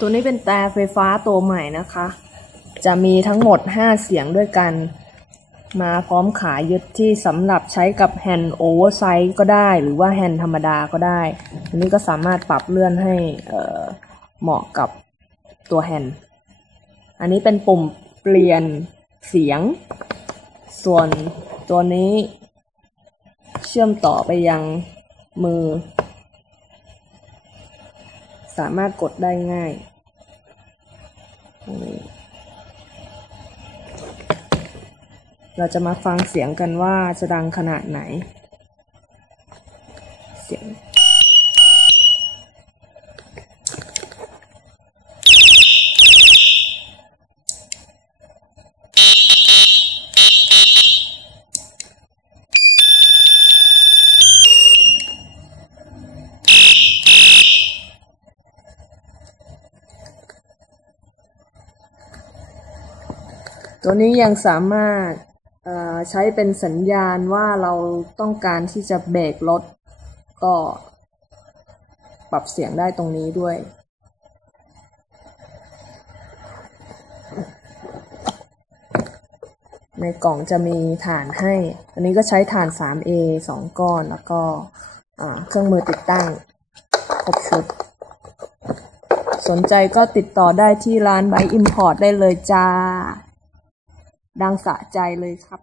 ตัวนี้เป็นแต่ไฟฟ้าตัวใหม่นะคะ จะมีทั้งหมด 5 เสียงด้วยกัน มาพร้อมขายึดที่สำหรับใช้กับแฮนด์โอเวอร์ไซส์ก็ได้ หรือว่าแฮนด์ธรรมดาก็ได้อันนี้ก็สามารถปรับเลื่อนให้เเหมาะกับตัวแฮนด์อันนี้เป็นปุ่มเปลี่ยนเสียง ส่วนตัวนี้เชื่อมต่อไปยังมือ สามารถกดได้ง่ายเราจะมาฟังเสียงกันว่าจะดังขนาดไหน เสียง ตัวนี้ยังสามารถใช้เป็นสัญญาณว่าเราต้องการที่จะเบรกรถก็ปรับเสียงได้ตรงนี้ด้วย ในกล่องจะมีฐานให้ อันนี้ก็ใช้ฐาน 3A 2 ก้อนแล้วก็เครื่องมือติดตั้งครบชุด สนใจก็ติดต่อได้ที่ร้านไบอิมพอร์ตได้เลยจ้า ดังสะใจเลยครับ